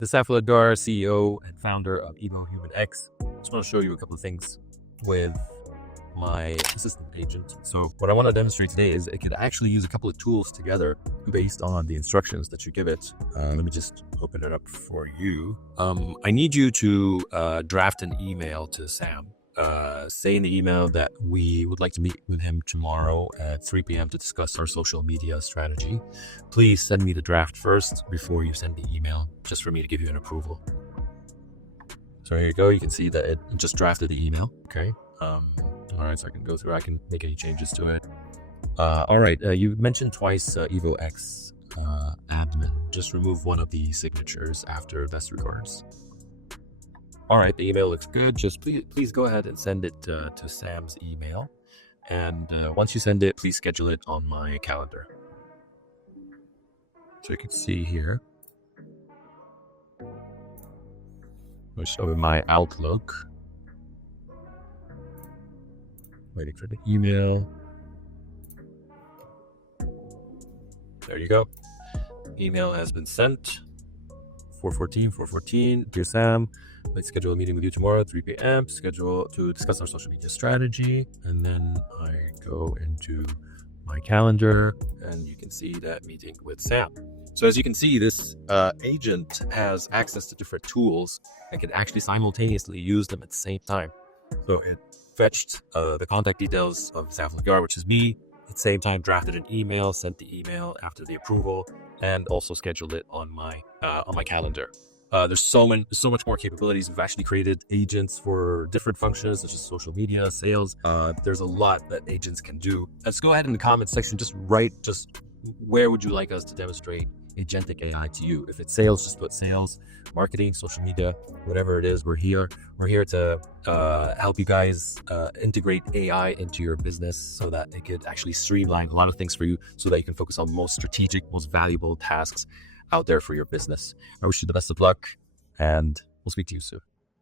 The Safla Adar, CEO and founder of Evo Human X. Just want to show you a couple of things with my assistant agent. So what I want to demonstrate today is it could actually use a couple of tools together based on the instructions that you give it. Let me just open it up for you. I need you to draft an email to Sam. Say in the email that we would like to meet with him tomorrow at 3 p.m. to discuss our social media strategy. Please send me the draft first before you send the email, just for me to give you an approval. So here you go. You can see that it just drafted the email. Okay. All right. So I can go through. I can make any changes to it. All right. You mentioned twice Evo X admin. Just remove one of the signatures after best regards. All right, the email looks good. Just please go ahead and send it to Sam's email. And once you send it, please schedule it on my calendar. So you can see here. I'll show my Outlook. Waiting for the email. There you go. Email has been sent. 414, dear Sam. Let's schedule a meeting with you tomorrow at 3 p.m. Schedule to discuss our social media strategy. And then I go into my calendar and you can see that meeting with Sam. So as you can see, this agent has access to different tools and can actually simultaneously use them at the same time. So it fetched the contact details of Safla Adar, which is me. At the same time, drafted an email, sent the email after the approval, and also scheduled it on my calendar. There's so much more capabilities. We've actually created agents for different functions such as social media, sales. There's a lot that agents can do. Let's go ahead in the comments section. Just write where would you like us to demonstrate agentic AI to you. If it's sales, just put sales, marketing, social media, whatever it is. We're here to help you guys integrate AI into your business so that it could actually streamline a lot of things for you so that you can focus on most strategic, most valuable tasks out there for your business. I wish you the best of luck, and we'll speak to you soon.